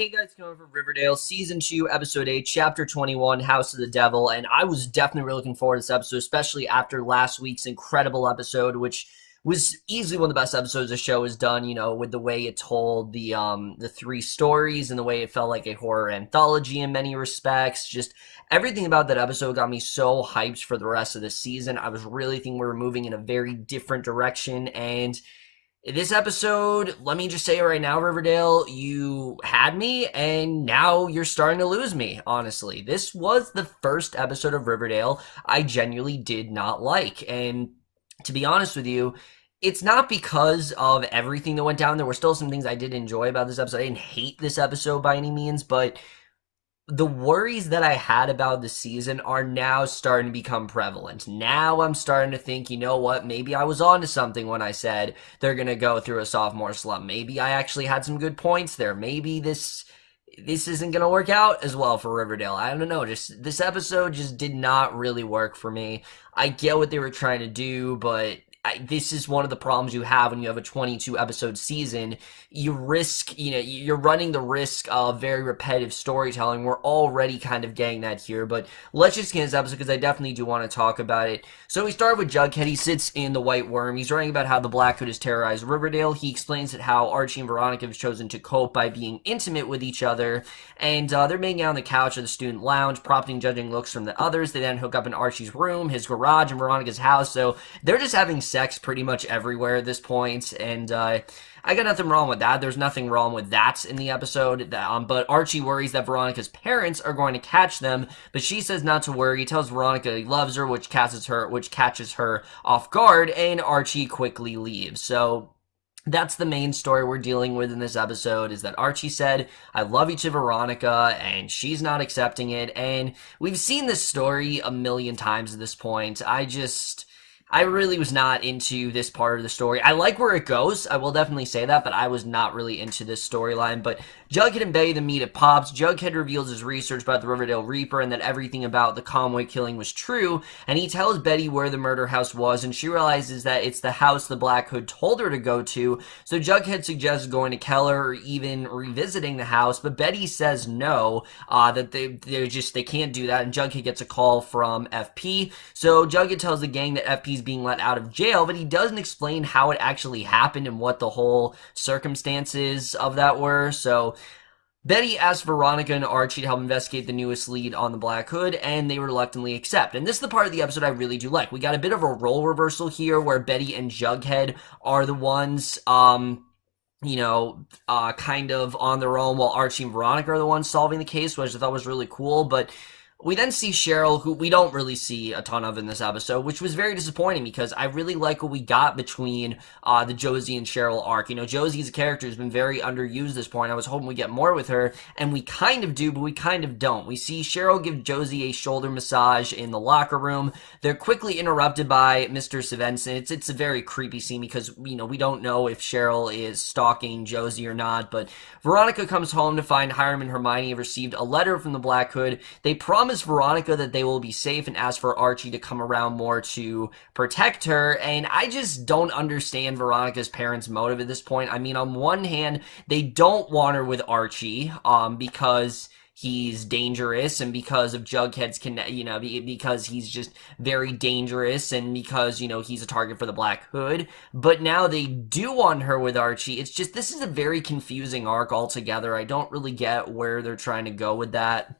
Hey guys, coming from Riverdale, Season 2, Episode 8, Chapter 21, House of the Devil, and I was definitely really looking forward to this episode, especially after last week's incredible episode, which was easily one of the best episodes the show has done, with the way it told the three stories and the way it felt like a horror anthology in many respects. Just everything about that episode got me so hyped for the rest of the season. I was really thinking we were moving in a very different direction, and this episode, let me just say it right now, Riverdale, you had me, and now you're starting to lose me, honestly. This was the first episode of Riverdale I genuinely did not like, and to be honest with you, it's not because of everything that went down. There were still some things I did enjoy about this episode. I didn't hate this episode by any means, but the worries that I had about the season are now starting to become prevalent. Now I'm starting to think, you know what, maybe I was onto something when I said they're going to go through a sophomore slump. Maybe I actually had some good points there. Maybe this isn't going to work out as well for Riverdale. I don't know. Just this episode just did not really work for me. I get what they were trying to do, but this is one of the problems you have when you have a 22 episode season. You risk, you're running the risk of very repetitive storytelling. We're already kind of getting that here, but let's just get into this episode because I definitely do want to talk about it. So we start with Jughead. He sits in the White Worm. He's writing about how the Black Hood has terrorized Riverdale. He explains that how Archie and Veronica have chosen to cope by being intimate with each other, and they're making out on the couch of the student lounge, prompting judging looks from the others. They then hook up in Archie's room, his garage, and Veronica's house, so they're just having sex pretty much everywhere at this point, and I got nothing wrong with that. There's nothing wrong with that in the episode, but Archie worries that Veronica's parents are going to catch them, but she says not to worry. He tells Veronica he loves her, which catches her off guard, and Archie quickly leaves. So that's the main story we're dealing with in this episode, is that Archie said, I love you to Veronica, and she's not accepting it, and we've seen this story a million times at this point. I really was not into this part of the story. I like where it goes, I will definitely say that, but I was not really into this storyline. But Jughead and Betty then meet at Pop's. Jughead reveals his research about the Riverdale Reaper and that everything about the Conway killing was true, and he tells Betty where the murder house was, and she realizes that it's the house the Black Hood told her to go to. So Jughead suggests going to Keller or even revisiting the house, but Betty says no, that they can't do that, and Jughead gets a call from FP. So Jughead tells the gang that FP's being let out of jail, but he doesn't explain how it actually happened and what the whole circumstances of that were. So Betty asks Veronica and Archie to help investigate the newest lead on the Black Hood, and they reluctantly accept. And this is the part of the episode I really do like. We got a bit of a role reversal here where Betty and Jughead are the ones kind of on their own, while Archie and Veronica are the ones solving the case, which I thought was really cool. But we then see Cheryl, who we don't really see a ton of in this episode, which was very disappointing because I really like what we got between the Josie and Cheryl arc. Josie's character has been very underused at this point. I was hoping we get more with her, and we kind of do, but we kind of don't. We see Cheryl give Josie a shoulder massage in the locker room. They're quickly interrupted by Mr.Cévennes, and it's a very creepy scene because, we don't know if Cheryl is stalking Josie or not, but Veronica comes home to find Hiram and Hermione have received a letter from the Black Hood. They promise Veronica that they will be safe and ask for Archie to come around more to protect her, and I just don't understand Veronica's parents' motive at this point. I mean, on one hand, they don't want her with Archie, because he's dangerous, and because of Jughead's because he's just very dangerous, and because, he's a target for the Black Hood. But now they do want her with Archie. It's just, this is a very confusing arc altogether. I don't really get where they're trying to go with that.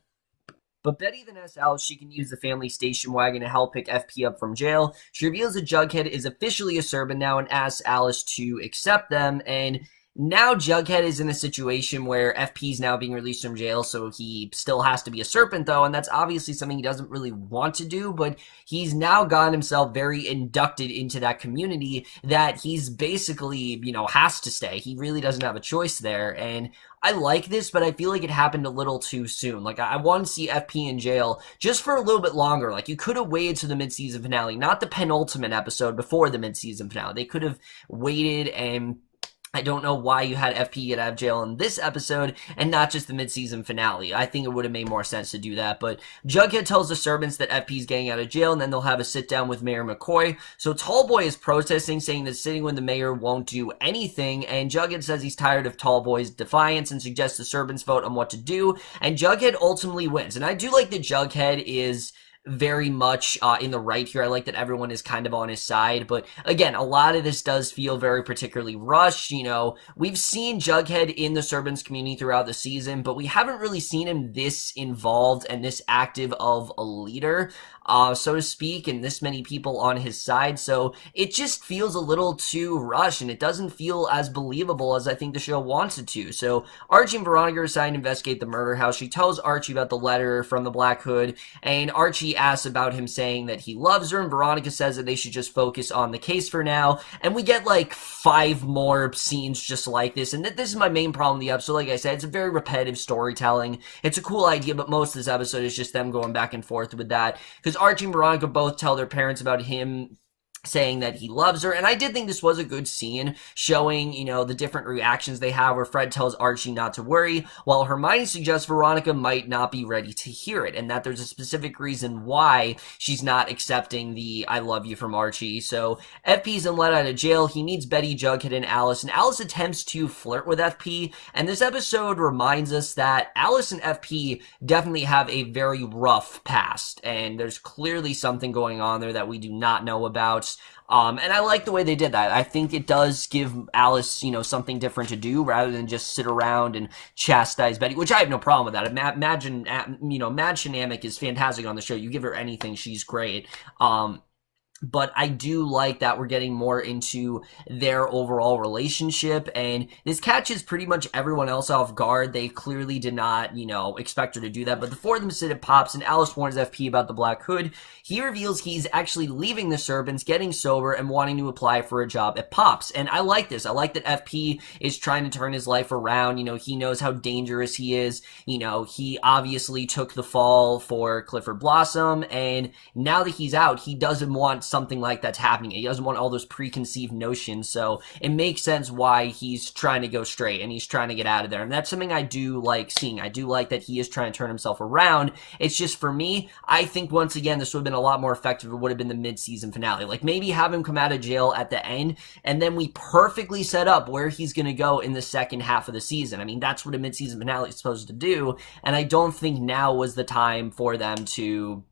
But Betty then asks Alice she can use the family station wagon to help pick FP up from jail. She reveals that Jughead is officially a servant now and asks Alice to accept them, and now Jughead is in a situation where FP is now being released from jail, so he still has to be a serpent, though, and that's obviously something he doesn't really want to do, but he's now gotten himself very inducted into that community that he's basically, has to stay. He really doesn't have a choice there, and I like this, but I feel like it happened a little too soon. I want to see FP in jail just for a little bit longer. You could have waited to the mid-season finale, not the penultimate episode before the mid-season finale. They could have waited and I don't know why you had FP get out of jail in this episode and not just the mid-season finale. I think it would have made more sense to do that, but Jughead tells the servants that FP's getting out of jail, and then they'll have a sit-down with Mayor McCoy. So Tallboy is protesting, saying that sitting with the mayor won't do anything, and Jughead says he's tired of Tallboy's defiance and suggests the servants vote on what to do, and Jughead ultimately wins. And I do like that Jughead is very much in the right here. I like that everyone is kind of on his side, but again, a lot of this does feel very particularly rushed. You know, we've seen Jughead in the Serpent's community throughout the season, but we haven't really seen him this involved and this active of a leader, so to speak, and this many people on his side. So it just feels a little too rushed, and it doesn't feel as believable as I think the show wants it to. So Archie and Veronica are assigned to investigate the murder house. She tells Archie about the letter from the Black Hood, and Archie asks about him saying that he loves her, and Veronica says that they should just focus on the case for now. And we get like 5 more scenes just like this, and this is my main problem with the episode. Like I said, it's a very repetitive storytelling. It's a cool idea, but most of this episode is just them going back and forth with that, because Archie and Veronica both tell their parents about him saying that he loves her, and I did think this was a good scene, showing, you know, the different reactions they have, where Fred tells Archie not to worry, while Hermione suggests Veronica might not be ready to hear it, and that there's a specific reason why she's not accepting the I love you from Archie. So FP's then let out of jail. He meets Betty, Jughead, and Alice attempts to flirt with FP, and this episode reminds us that Alice and FP definitely have a very rough past, and there's clearly something going on there that we do not know about. And I like the way they did that. I think it does give Alice, you know, something different to do rather than just sit around and chastise Betty, which I have no problem with that. Imagine, you know, Mädchen Amick is fantastic on the show. You give her anything, she's great. But I do like that we're getting more into their overall relationship, and this catches pretty much everyone else off guard. They clearly did not, you know, expect her to do that, but the 4 of them sit at Pops, and Alice warns FP about the Black Hood. He reveals he's actually leaving the Serpent'S, getting sober, and wanting to apply for a job at Pops, and I like this. I like that FP is trying to turn his life around. You know, he knows how dangerous he is. You know, he obviously took the fall for Clifford Blossom, and now that he's out, he doesn't want something like that's happening. He doesn't want all those preconceived notions, so it makes sense why he's trying to go straight and he's trying to get out of there, and that's something I do like seeing. I do like that he is trying to turn himself around. It's just, for me, I think once again this would have been a lot more effective if it would have been the mid-season finale. Like, maybe have him come out of jail at the end, and then we perfectly set up where he's going to go in the second half of the season. I mean, that's what a mid-season finale is supposed to do, and I don't think now was the time for them to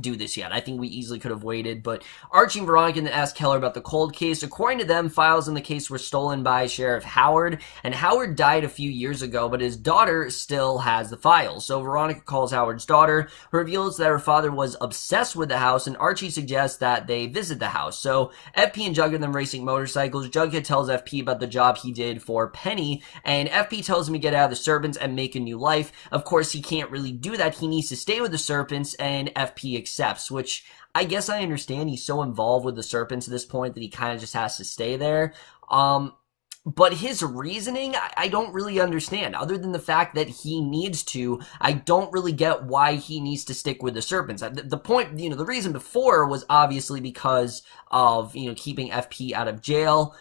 do this yet. I think we easily could have waited, but Archie and Veronica then asked Keller about the cold case. According to them, files in the case were stolen by Sheriff Howard, and Howard died a few years ago, but his daughter still has the files. So Veronica calls Howard's daughter, who reveals that her father was obsessed with the house, and Archie suggests that they visit the house. So FP and Jughead then racing motorcycles. Jughead tells FP about the job he did for Penny, and FP tells him to get out of the Serpent'S and make a new life. Of course, he can't really do that. He needs to stay with the Serpent'S, and FP accepts, which I guess I understand. He's so involved with the Serpent'S at this point that he kind of just has to stay there. But his reasoning, I don't really understand. Other than the fact that he needs to, I don't really get why he needs to stick with the Serpent'S. The point, you know, the reason before was obviously because of, you know, keeping FP out of jail.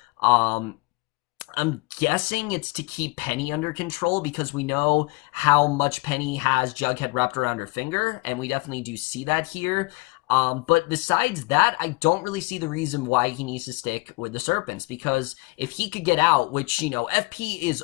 I'm guessing it's to keep Penny under control, because we know how much Penny has Jughead wrapped around her finger, and we definitely do see that here. But besides that, I don't really see the reason why he needs to stick with the Serpent'S, because if he could get out, which, you know, FP is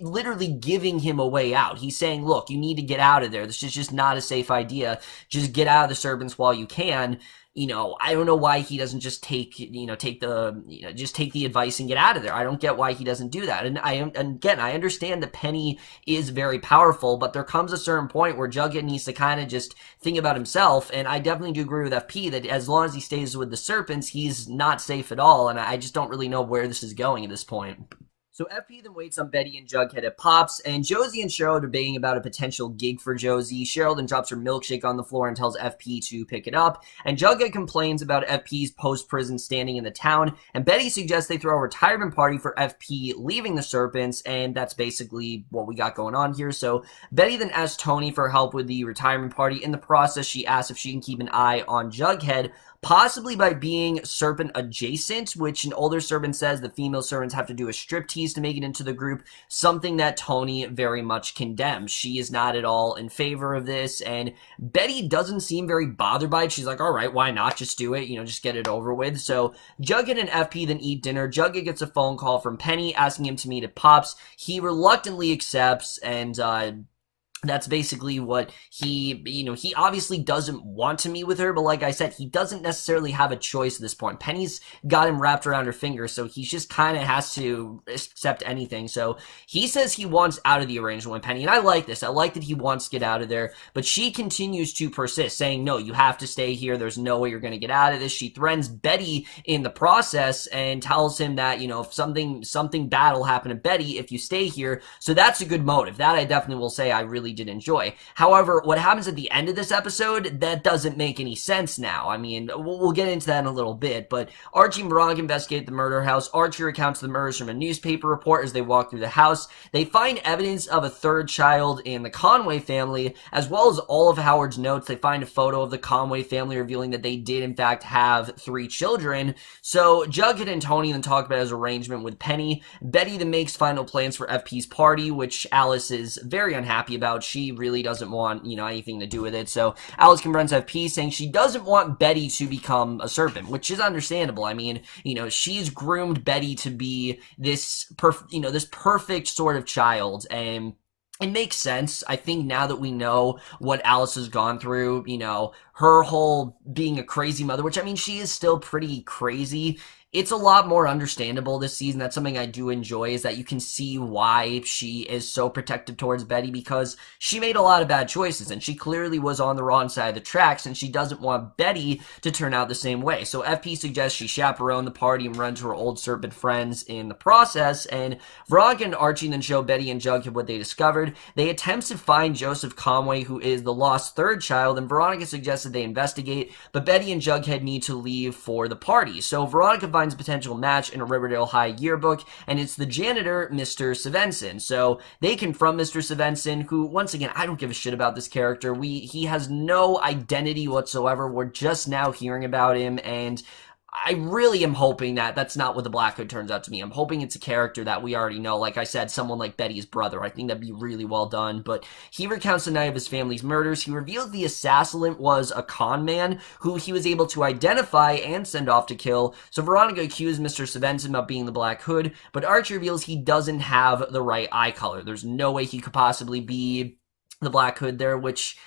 literally giving him a way out. He's saying, look, you need to get out of there. This is just not a safe idea. Just get out of the Serpent'S while you can. You know, I don't know why he doesn't just take the advice and get out of there. I don't get why he doesn't do that. And I understand that Penny is very powerful, but there comes a certain point where Jughead needs to kind of just think about himself. And I definitely do agree with FP that as long as he stays with the Serpent'S, he's not safe at all. And I just don't really know where this is going at this point. So FP then waits on Betty and Jughead at Pops, and Josie and Cheryl are debating about a potential gig for Josie. Cheryl then drops her milkshake on the floor and tells FP to pick it up, and Jughead complains about FP's post-prison standing in the town, and Betty suggests they throw a retirement party for FP leaving the Serpent'S, and that's basically what we got going on here. So Betty then asks Tony for help with the retirement party. In the process, she asks if she can keep an eye on Jughead. possibly by being serpent adjacent, which an older serpent says the female servants have to do a striptease to make it into the group, something that Tony very much condemns. She is not at all in favor of this, and Betty doesn't seem very bothered by it. She's like, all right, why not? Just do it, just get it over with. So Jughead and FP then eat dinner. Jughead gets a phone call from Penny asking him to meet at Pop's. He reluctantly accepts, and that's basically what he obviously doesn't want to meet with her, but like I said, he doesn't necessarily have a choice at this point. Penny's got him wrapped around her finger, so he just kind of has to accept anything. So he says he wants out of the arrangement with Penny, and I like this. I like that he wants to get out of there, but she continues to persist, saying, no, you have to stay here. There's no way you're going to get out of this. She threatens Betty in the process and tells him that, if something bad will happen to Betty if you stay here. So that's a good motive. That I definitely will say I really did enjoy. However, what happens at the end of this episode, that doesn't make any sense now. I mean, we'll get into that in a little bit, but Archie and Veronica investigate the murder house. Archie recounts the murders from a newspaper report as they walk through the house. They find evidence of a third child in the Conway family, as well as all of Howard's notes. They find a photo of the Conway family revealing that they did in fact have 3 children. So Jughead and Tony then talk about his arrangement with Penny. Betty then makes final plans for FP's party, which Alice is very unhappy about. She really doesn't want, anything to do with it. So Alice confronts FP saying she doesn't want Betty to become a serpent, which is understandable. I mean, she's groomed Betty to be this perfect sort of child, and it makes sense. I think now that we know what Alice has gone through, her whole being a crazy mother, which I mean, she is still pretty crazy. It's a lot more understandable this season. That's something I do enjoy, is that you can see why she is so protective towards Betty, because she made a lot of bad choices and she clearly was on the wrong side of the tracks, and she doesn't want Betty to turn out the same way. So FP suggests she chaperone the party and run to her old serpent friends in the process, and Veronica and Archie then show Betty and Jughead what they discovered. They attempt to find Joseph Conway, who is the lost third child, and Veronica suggests that they investigate, but Betty and Jughead need to leave for the party. So Veronica finds a potential match in a Riverdale High yearbook, and it's the janitor, Mr.Cévennes. So they confront Mr.Cévennes, who, once again, I don't give a shit about this character. He has no identity whatsoever. We're just now hearing about him, and I really am hoping that that's not what the Black Hood turns out to be. I'm hoping it's a character that we already know. Like I said, someone like Betty's brother. I think that'd be really well done. But he recounts the night of his family's murders. He reveals the assailant was a con man who he was able to identify and send off to kill. So Veronica accused Mr.Cévennes of being the Black Hood, but Archie reveals he doesn't have the right eye color. There's no way he could possibly be the Black Hood there, which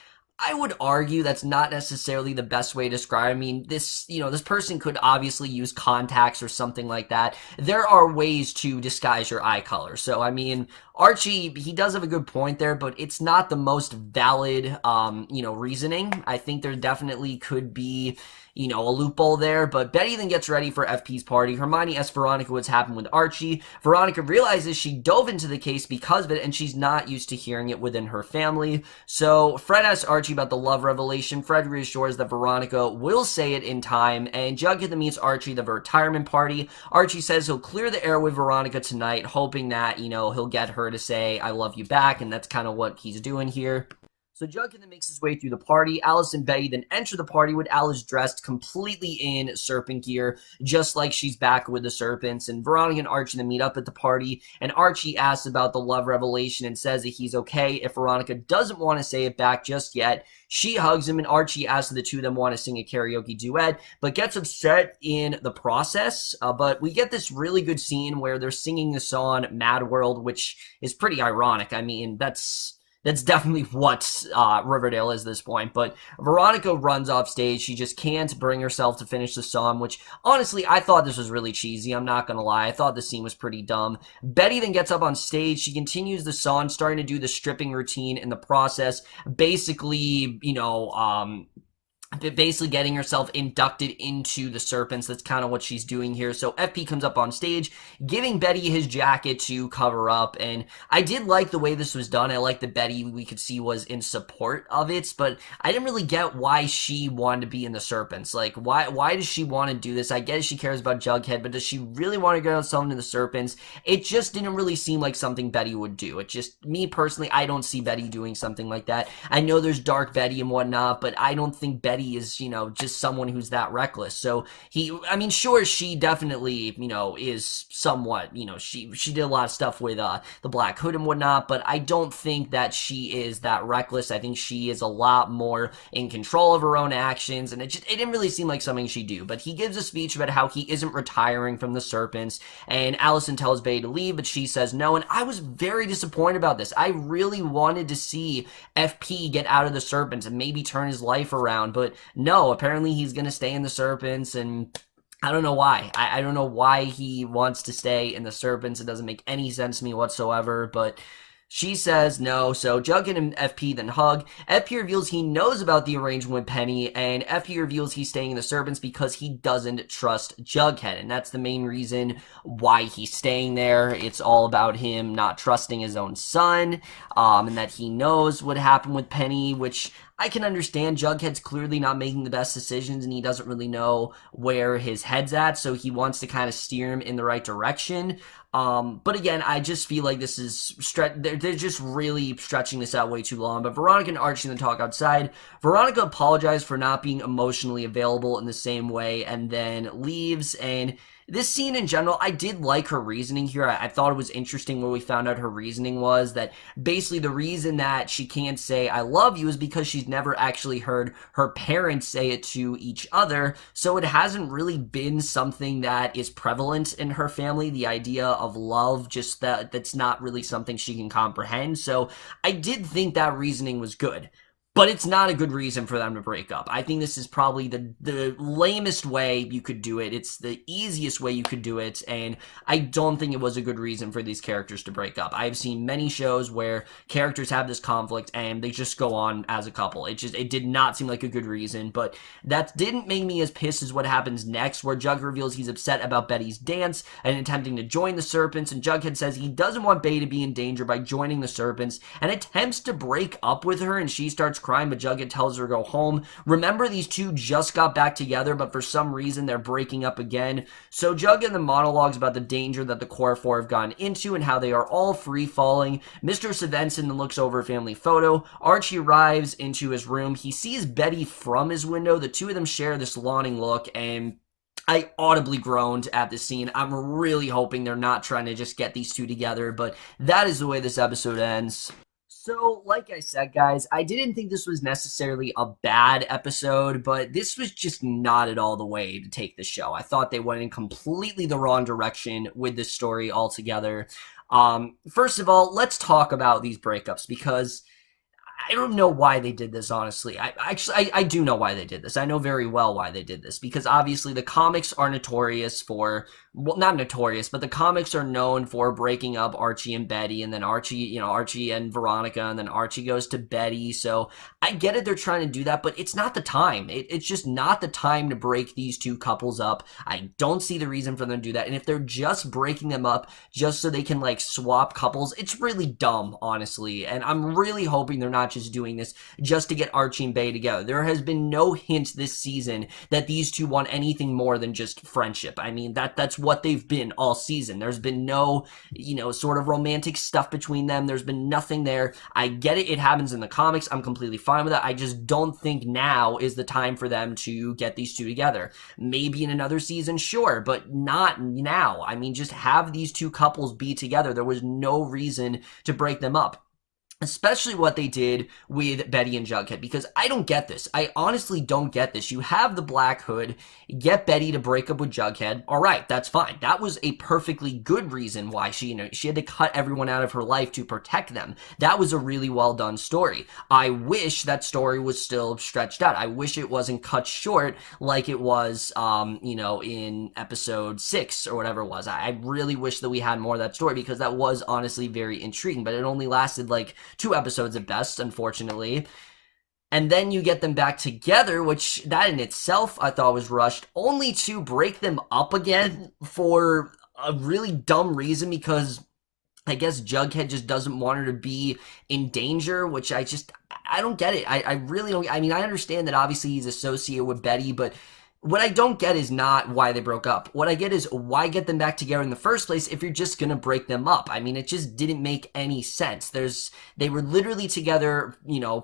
I would argue that's not necessarily the best way to describe. I mean, this person could obviously use contacts or something like that. There are ways to disguise your eye color. So, I mean, Archie, he does have a good point there, but it's not the most valid, reasoning. I think there definitely could be, a loophole there, but Betty then gets ready for FP's party. Hermione asks Veronica what's happened with Archie. Veronica realizes she dove into the case because of it, and she's not used to hearing it within her family. So Fred asks Archie about the love revelation. Fred reassures that Veronica will say it in time, and Jughead then meets Archie at the retirement party. Archie says he'll clear the air with Veronica tonight, hoping that, he'll get her to say, I love you back, and that's kind of what he's doing here. So Jughead then makes his way through the party. Alice and Betty then enter the party with Alice dressed completely in serpent gear, just like she's back with the serpents. And Veronica and Archie then meet up at the party, and Archie asks about the love revelation and says that he's okay if Veronica doesn't want to say it back just yet. She hugs him, and Archie asks if the two of them want to sing a karaoke duet, but gets upset in the process. But we get this really good scene where they're singing the song Mad World, which is pretty ironic. I mean, that's definitely what Riverdale is at this point. But Veronica runs off stage. She just can't bring herself to finish the song, which, honestly, I thought this was really cheesy. I'm not going to lie. I thought the scene was pretty dumb. Betty then gets up on stage. She continues the song, starting to do the stripping routine in the process. Basically, basically getting herself inducted into the Serpents. That's kind of what she's doing here. So FP comes up on stage, giving Betty his jacket to cover up, and I did like the way this was done. I like that Betty, we could see, was in support of it, but I didn't really get why she wanted to be in the Serpents. Like, why does she want to do this? I guess she cares about Jughead, but does she really want to go someone to the Serpents? It just didn't really seem like something Betty would do. It just, me personally, I don't see Betty doing something like that. I know there's Dark Betty and whatnot, but I don't think Betty Betty is, just someone who's that reckless. So sure, she definitely, is somewhat, she did a lot of stuff with the Black Hood and whatnot, but I don't think that she is that reckless. I think she is a lot more in control of her own actions, and it didn't really seem like something she'd do. But he gives a speech about how he isn't retiring from the Serpents, and Allison tells Betty to leave, but she says no, and I was very disappointed about this. I really wanted to see FP get out of the Serpents and maybe turn his life around, but no, apparently he's gonna stay in the Serpents, and I don't know why. I don't know why he wants to stay in the Serpents. It doesn't make any sense to me whatsoever, but she says no, so Jughead and FP then hug. FP reveals he knows about the arrangement with Penny, and FP reveals he's staying in the Serpents because he doesn't trust Jughead, and that's the main reason why he's staying there. It's all about him not trusting his own son, and that he knows what happened with Penny, which I can understand. Jughead's clearly not making the best decisions, and he doesn't really know where his head's at, so he wants to kind of steer him in the right direction. But again, I just feel like this is they're just really stretching this out way too long. But Veronica and Archie then talk outside. Veronica apologized for not being emotionally available in the same way and then leaves. And this scene in general, I did like her reasoning here. I thought it was interesting when we found out her reasoning was that basically the reason that she can't say I love you is because she's never actually heard her parents say it to each other. So it hasn't really been something that is prevalent in her family, the idea of love, just that's not really something she can comprehend. So I did think that reasoning was good. But it's not a good reason for them to break up. I think this is probably the lamest way you could do it. It's the easiest way you could do it, and I don't think it was a good reason for these characters to break up. I've seen many shows where characters have this conflict and they just go on as a couple. It did not seem like a good reason, but that didn't make me as pissed as what happens next, where Jughead reveals he's upset about Betty's dance and attempting to join the Serpents, and Jughead says he doesn't want Betty to be in danger by joining the Serpents and attempts to break up with her, and she starts crying, but Jughead tells her to go home. Remember, these two just got back together, but for some reason they're breaking up again. So Jughead then monologues about the danger that the Core Four have gotten into and how they are all free-falling. Mr.Cévennes then looks over a family photo. Archie arrives into his room. He sees Betty from his window. The two of them share this longing look, and I audibly groaned at this scene. I'm really hoping they're not trying to just get these two together, but that is the way this episode ends. So, like I said, guys, I didn't think this was necessarily a bad episode, but this was just not at all the way to take the show. I thought they went in completely the wrong direction with this story altogether. First of all, let's talk about these breakups, because I don't know why they did this, honestly. I do know why they did this. I know very well why they did this, because obviously the comics are notorious for, well, not notorious, but the comics are known for breaking up Archie and Betty, and then Archie and Veronica, and then Archie goes to Betty. So I get it, they're trying to do that, but it's not the time. It's just not the time to break these two couples up. I don't see the reason for them to do that. And if they're just breaking them up just so they can, like, swap couples, it's really dumb, honestly. And I'm really hoping they're not just doing this just to get Archie and Betty together. There has been no hint this season that these two want anything more than just friendship. I mean, that's what they've been all season. There's been no, sort of romantic stuff between them. There's been nothing there. I get it. It happens in the comics. I'm completely fine with that. I just don't think now is the time for them to get these two together. Maybe in another season, sure, but not now. I mean, just have these two couples be together. There was no reason to break them up. Especially what they did with Betty and Jughead, because I don't get this. I honestly don't get this. You have the Black Hood get Betty to break up with Jughead. All right, that's fine. That was a perfectly good reason why she had to cut everyone out of her life to protect them. That was a really well done story. I wish that story was still stretched out. I wish it wasn't cut short like it was, in episode 6 or whatever it was. I really wish that we had more of that story, because that was honestly very intriguing, but it only lasted like 2 episodes at best, unfortunately. And then you get them back together, which that in itself I thought was rushed, only to break them up again for a really dumb reason, because I guess Jughead just doesn't want her to be in danger, which I don't get it. I really don't. I mean, I understand that obviously he's associated with Betty, but What I don't get is not why they broke up. What I get is why get them back together in the first place if you're just gonna break them up. I mean, it just didn't make any sense. They were literally together,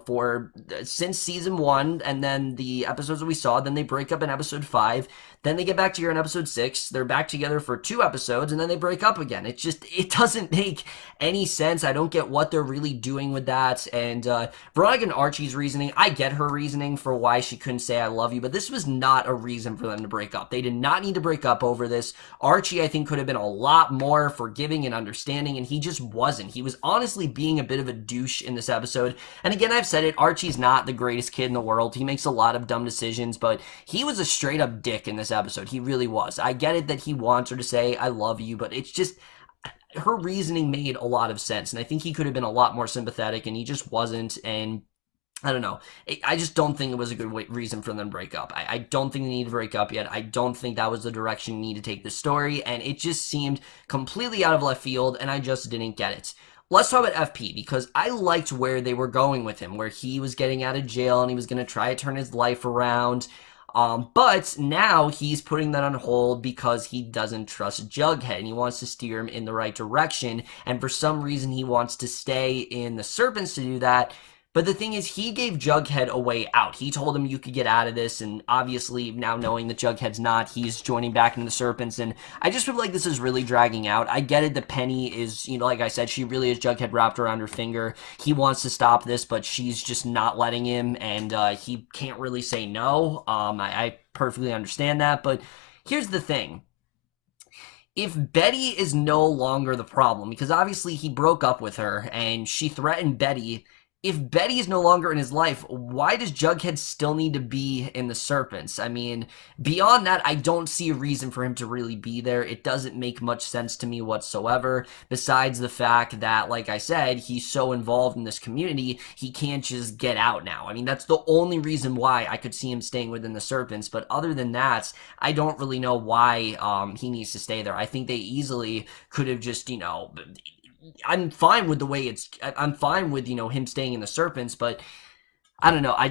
for since season 1, and then the episodes that we saw. Then they break up in episode 5. Then they get back together in episode 6. They're back together for 2 episodes, and then they break up again. It doesn't make any sense. I don't get what they're really doing with that. And Veronica and Archie's reasoning, I get her reasoning for why she couldn't say I love you, but this was not a reason for them to break up. They did not need to break up over this. Archie, I think, could have been a lot more forgiving and understanding, and he just wasn't. He was honestly being a bit of a douche in this episode. And again, I've said it, Archie's not the greatest kid in the world. He makes a lot of dumb decisions, but he was a straight up dick in this episode. He really was. I get it that he wants her to say I love you, but it's just, her reasoning made a lot of sense, and I think he could have been a lot more sympathetic, and he just wasn't. And I don't know. I just don't think it was a good reason for them to break up. I don't think they need to break up yet. I don't think that was the direction you need to take the story, and it just seemed completely out of left field, and I just didn't get it. Let's talk about FP, because I liked where they were going with him, where he was getting out of jail and he was going to try to turn his life around. But now he's putting that on hold because he doesn't trust Jughead and he wants to steer him in the right direction. And for some reason, he wants to stay in the Serpent'S to do that. But the thing is, he gave Jughead a way out. He told him you could get out of this, and obviously now knowing that Jughead's not, he's joining back into the Serpent'S, and I just feel like this is really dragging out. I get it that Penny is, like I said, she really is Jughead wrapped around her finger. He wants to stop this, but she's just not letting him, and he can't really say no. I perfectly understand that, but here's the thing. If Betty is no longer the problem, because obviously he broke up with her, and she threatened Betty. If Betty is no longer in his life, why does Jughead still need to be in the Serpent'S? I mean, beyond that, I don't see a reason for him to really be there. It doesn't make much sense to me whatsoever, besides the fact that, like I said, he's so involved in this community, he can't just get out now. I mean, that's the only reason why I could see him staying within the Serpent'S, but other than that, I don't really know why he needs to stay there. I think they easily could have just, I'm fine with the way I'm fine with, him staying in the Serpent'S, but I don't know. I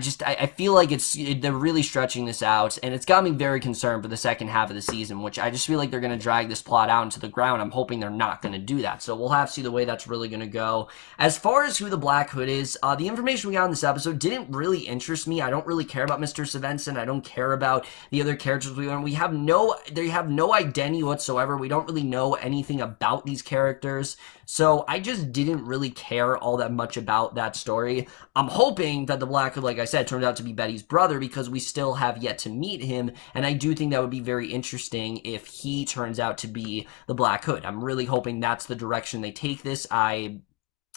feel like they're really stretching this out, and it's got me very concerned for the second half of the season, which I just feel like they're going to drag this plot out into the ground. I'm hoping they're not going to do that, so we'll have to see the way that's really going to go. As far as who the Black Hood is, the information we got in this episode didn't really interest me. I don't really care about Mr.Cévennes, and I don't care about the other characters we learn. They have no identity whatsoever. We don't really know anything about these characters, so I just didn't really care all that much about that story. I'm hoping that the Black Hood, like I said, turned out to be Betty's brother, because we still have yet to meet him, and I do think that would be very interesting if he turns out to be the Black Hood. I'm really hoping that's the direction they take this. I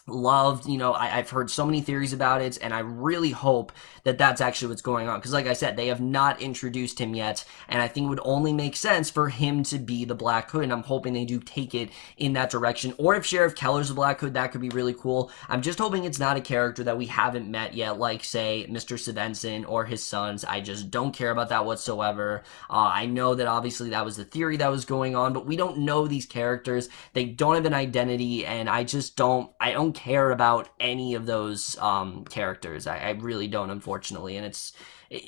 loved, I've heard so many theories about it, and I really hope that that's actually what's going on, because like I said, they have not introduced him yet, and I think it would only make sense for him to be the Black Hood, and I'm hoping they do take it in that direction. Or if Sheriff Keller's the Black Hood, that could be really cool. I'm just hoping it's not a character that we haven't met yet, like, say, Mr. Cévennes or his sons. I just don't care about that whatsoever. I know that obviously that was the theory that was going on, but we don't know these characters. They don't have an identity, and I don't care about any of those characters. I really don't, unfortunately. And it's,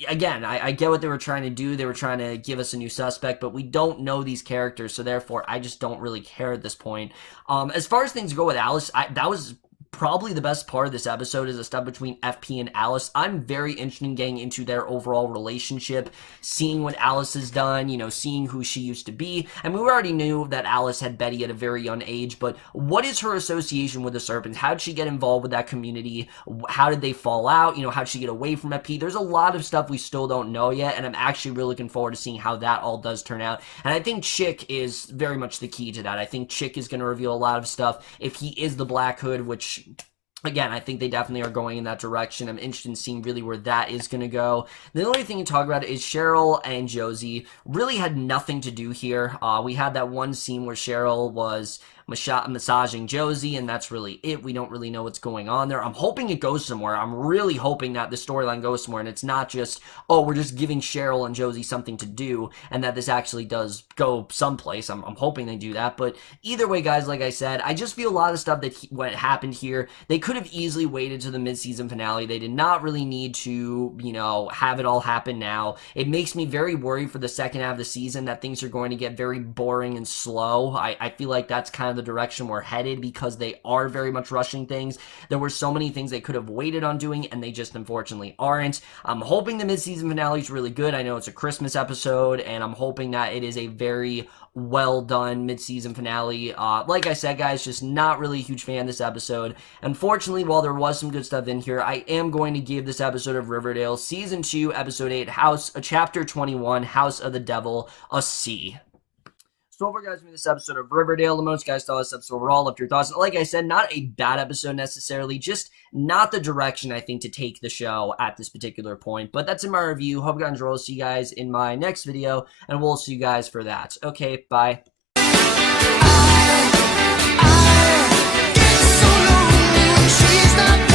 again, I get what they were trying to do. They were trying to give us a new suspect, but we don't know these characters, so therefore I just don't really care at this point. As far as things go with Alice, that was probably the best part of this episode, is the stuff between FP and Alice. I'm very interested in getting into their overall relationship, seeing what Alice has done, seeing who she used to be. And we already knew that Alice had Betty at a very young age, but what is her association with the Serpent'S? How did she get involved with that community? How did they fall out? How did she get away from FP? There's a lot of stuff we still don't know yet, and I'm actually really looking forward to seeing how that all does turn out. And I think Chick is very much the key to that. I think Chick is going to reveal a lot of stuff. If he is the Black Hood, which, again, I think they definitely are going in that direction. I'm interested in seeing really where that is going to go. The only thing to talk about is Cheryl and Josie really had nothing to do here. We had that one scene where Cheryl was massaging Josie, and that's really it. We don't really know what's going on there. I'm hoping it goes somewhere. I'm really hoping that the storyline goes somewhere, and it's not just, oh, we're just giving Cheryl and Josie something to do, and that this actually does go someplace. I'm hoping they do that, but either way, guys, like I said, I just feel a lot of stuff that what happened here, they could have easily waited to the mid-season finale. They did not really need to, you know, have it all happen now. It makes me very worried for the second half of the season that things are going to get very boring and slow. I feel like that's kind of the direction we're headed because they are very much rushing things. There were so many things they could have waited on doing, and they just unfortunately aren't. I'm hoping the mid-season finale is really good. I know it's a Christmas episode, and I'm hoping that it is a very well done mid-season finale. Like I said, guys, just not really a huge fan of this episode. Unfortunately, while there was some good stuff in here, I am going to give this episode of Riverdale Season 2, Episode 8, Chapter 21, House of the Devil, a C. So overall, guys, with this episode of Riverdale, the most guys saw this episode overall. Left your thoughts. Like I said, not a bad episode necessarily, just not the direction I think to take the show at this particular point. But that's in my review. Hope you guys enjoyed. See you guys in my next video, and we'll see you guys for that. Okay, bye. It's so lonely when she's not